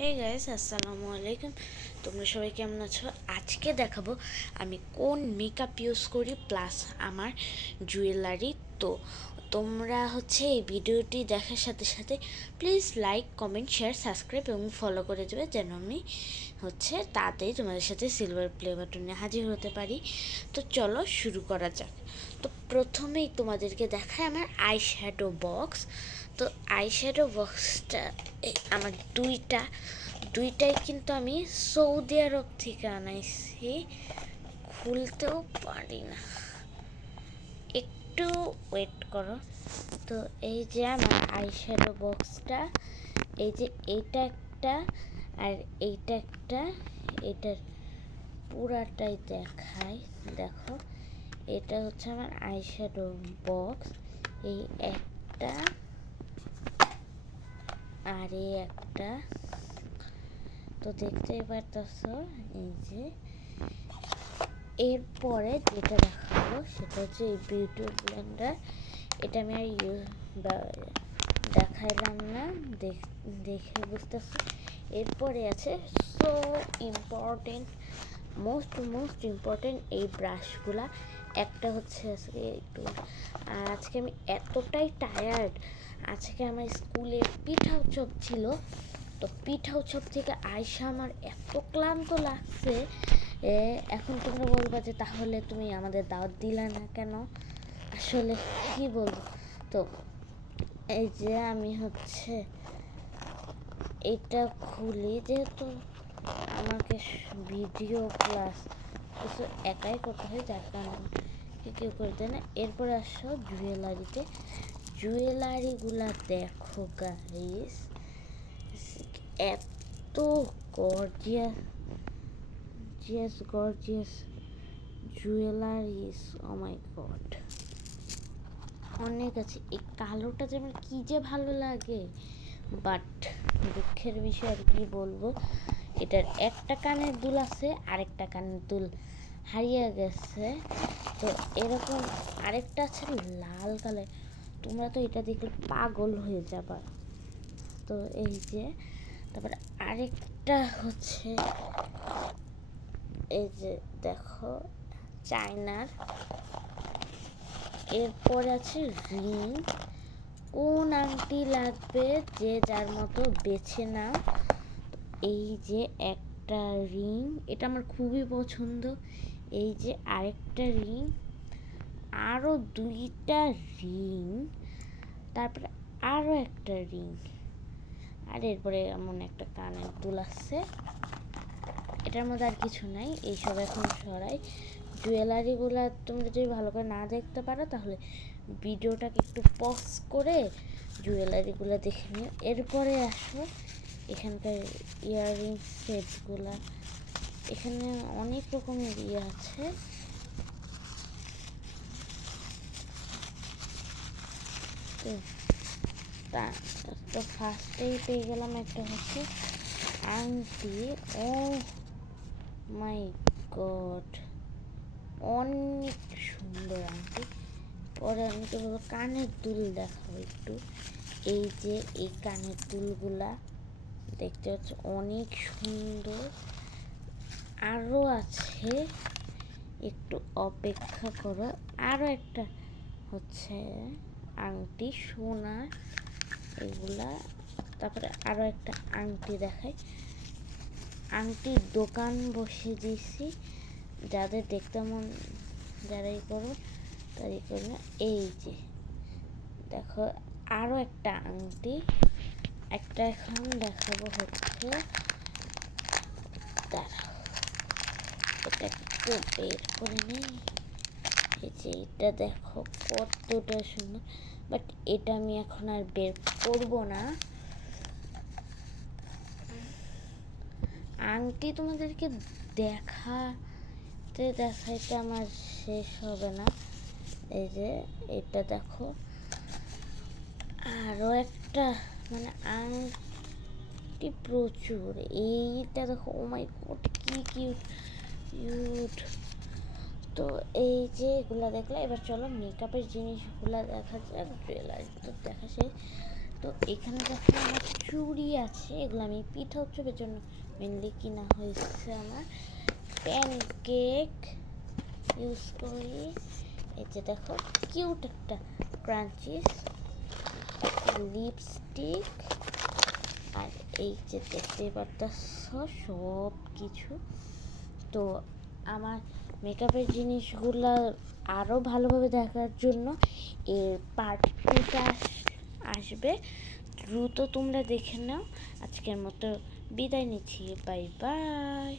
Hey guys আসসালামু আলাইকুম। তোমরা সবাই কেমন আছো? আজকে দেখাবো আমি কোন মেকআপ ইউজ করি প্লাস আমার জুয়েলারি তো তোমরা হচ্ছে এই ভিডিওটি দেখার সাথে সাথে please like comment share subscribe এবং ফলো করে দেবে যেন আমি হচ্ছে তাতেই তোমাদের সাথে সিলভার প্লে বাটনে হাজির হতে পারি। তো চলো শুরু করা যাক। তো প্রথমেই তোমাদেরকে দেখায় আমার আই শ্যাডো বক্স তো আই শ্যাডো বক্সটা আমার দুইটা, দুইটাই কিন্তু আমি সৌদি আরব থেকে আনাইছি। খুলতেও পারি না। একটু ওয়েট করো। তো এই যে আমার আই শ্যাডো বক্সটা, এই যে এইটা একটা আর এইটা একটা, এটার পুরাটাই দেখায় দেখো, এটা হচ্ছে আমার আই শ্যাডো বক্স। এই একটা আর একটা। তো দেখতেই পারতেছ, এই যে। এরপরে যেটা দেখাবো সেটা হচ্ছে এই বিউটি ব্লেন্ডার এটা আমি আর ইউজ দেখাইলাম না, দেখে বুঝতেছি। এরপরে আছে so important most most important এই ব্রাশগুলা একটা হচ্ছে আজকে একটু আর আজকে আমি এতটাই টায়ার্ড আজকে আমার স্কুলে পিঠা উৎসব ছিল, তো পিঠা উৎসব থেকে আয়সা আমার এত ক্লান্ত লাগছে এখন তোমরা বলবা যে তাহলে তুমি আমাদের দাওয়াত দিলে না কেন? আসলে কি বলব? তো এই যে আমি হচ্ছে এটা খুলি যেহেতু আমাকে ভিডিও ক্লাস কিছু একাই করতে হয়, যার কারণে কেউ করে দেয় না। এরপরে আসো জুয়েলারিতে জুয়েলারিগুলা দেখো গাইস এত গর্জিয়াস জিয়াস gorgeous jewelleries oh my God অনেক আছে। এই কালোটা যে আমার কী যে ভালো লাগে। বাট দুঃখের বিষয় আর কি বলব, এটার একটা কানের দুল আছে, আরেকটা কানের দুল হারিয়ে গেছে। তো এরকম আরেকটা আছে, লাল কালার। তোমরা তো এটা দেখলে পাগল হয়ে যাবা। তো এই যে, তারপরে আরেকটা হচ্ছে, এই যে দেখো, চায়নার। এরপর আছে রিং কোন আংটি লাগবে যে যার মতো বেছে নাও? এই যে একটা রিং, এটা আমার খুবই পছন্দ। এই যে আরেকটা রিং। আরও দুইটা রিং, তারপরে আরও একটা রিং। আর এরপরে এমন একটা কানের দুল আছে। এটার মধ্যে আর কিছু নাই, এইসব এখন সরাই। জুয়েলারিগুলো তোমরা যদি ভালো করে না দেখতে পারো, তাহলে ভিডিওটাকে একটু পজ করে জুয়েলারিগুলো দেখে নিও। এরপরে আসো, এখানকার ইয়াররিং সেটগুলা এখানে অনেক রকমের ইয়ে আছে। তো ফার্স্টেই পেয়ে গেলাম একটা হচ্ছে আংটি ও মাই গড অনেক সুন্দর আংটি পরে আমি তো কানের দুল দেখাবো একটু। এই যে, এই কানের দুলগুলা, দেখতে হচ্ছে অনেক সুন্দর। আরও আছে, একটু অপেক্ষা করো। আরও একটা হচ্ছে আংটি, সোনা, এগুলা। তারপরে আরও একটা আংটি দেখাই। আংটির দোকান বসিয়ে দিয়েছি। যাদের দেখতে মন, যারাই করো তারই করবে। এই যে, দেখো আরও একটা আংটি। একটা এখন দেখাবো হচ্ছে, দাঁড়াও। এটা একটু বের করে নেই। এই যে এটা দেখো কতটা সুন্দর। বাট এটা আমি এখন আর বের করব না। আংটি তোমাদেরকে দেখাতে দেখাইতে আমার শেষ হবে না। এই যে, এটা দেখো। আরও একটা মানে আংটি প্রচুর। এইটা দেখো ও মাই গড কি কিউট কিউট তো এই যে এগুলো দেখলে, এবার চলো মেকআপের জিনিসগুলো দেখা যাক জুয়েলারি তো দেখা শেষ। তো এখানে দেখো আমার চুড়ি আছে, এগুলো আমি পিঠা উৎসবের জন্য মেনলি কিনা হয়েছে আমার। প্যানকেক ইউজ করি। এই যে দেখো কিউট একটা ক্রাঞ্চিস লিপস্টিক আর এই যে দেখতে পারতেছ সব কিছু তো আমার মেকআপের জিনিসগুলো আরও ভালোভাবে দেখার জন্য এর পার্ট টুটা আসবে। দ্রুত তোমরা দেখে নাও। আজকের মতো বিদায় নিচ্ছি। Bye bye